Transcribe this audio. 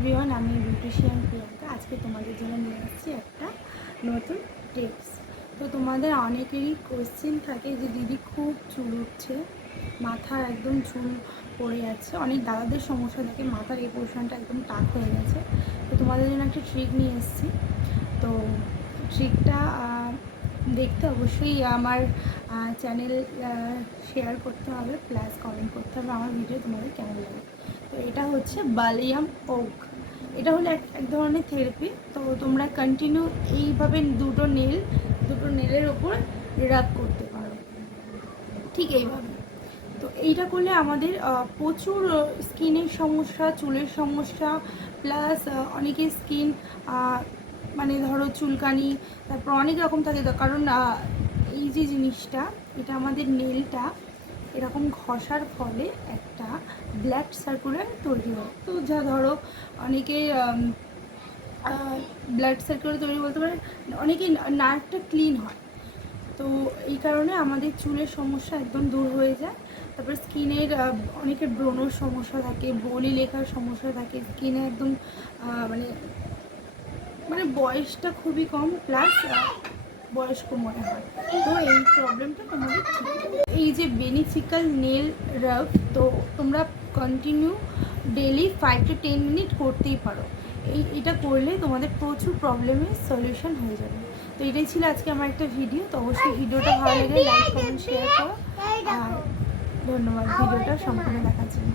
Everyone, আমি beautician Priyanka. আজকে তোমাদের জন্য নিয়ে আসছি একটা নতুন টিপস। তো তোমাদের অনেকেরই কোয়েশ্চেন থাকে যে দিদি খুব চুল উঠছে, মাথা একদম চুল পড়ে যাচ্ছে, অনেক দাদাদের সমস্যা থাকে, মাথার এই পোর্শনটা একদম টাক হয়ে গেছে। তো তোমাদের জন্য একটা ট্রিক নিয়ে এসেছি। তো ট্রিকটা দেখতে অবশ্যই আমার চ্যানেল শেয়ার করতে হবে, প্লাস কমেন্ট করতে হবে আমার ভিডিও তোমাদের কেমন লাগে। তো এটা হচ্ছে বালিয়াম ওক। এটা হলো এক ধরনের থেরাপি। তো তোমরা কন্টিনিউ এইভাবে দুটো নেলের ওপর রাব করতে পারো, ঠিক এইভাবে। তো এইটা করলে আমাদের প্রচুর স্কিনের সমস্যা, চুলের সমস্যা, প্লাস অনেকের স্কিন মানে ধরো চুলকানি, তারপর অনেক রকম থাকে। তো কারণ এই যে জিনিসটা, এটা আমাদের নেলটা এরকম ঘষার ফলে একটা ব্লাড সার্কুলার তৈরি হয়। তো যা ধরো অনেকে ব্লাড সার্কুলার তৈরি বলতে পারে, অনেকে নার্ভটা ক্লিন হয়। তো এই কারণে আমাদের চুলের সমস্যা একদম দূর হয়ে যায়। তারপর স্কিনের অনেকের ব্রণর সমস্যা থাকে, বলি লেখার সমস্যা থাকে, স্কিনে একদম মানে মানে বয়সটা খুবই কম, প্লাস বয়স্ক মনে হয়। তো এই প্রবলেমটা তোমাদের ঠিক হবে। এই যে বেনিফিক্যাল নেল রাব, তো তোমরা কন্টিনিউ ডেলি 5 to 10 মিনিট করতেই পারো। এটা করলে তোমাদের প্রচুর প্রবলেমের সলিউশন হয়ে যাবে। তো এটাই ছিল আজকে আমার একটা ভিডিও। তো অবশ্যই ভিডিওটা ভালো লাগলে লাইক, কমেন্ট, শেয়ার করো। আর ধন্যবাদ ভিডিওটা সম্পূর্ণ দেখার জন্য।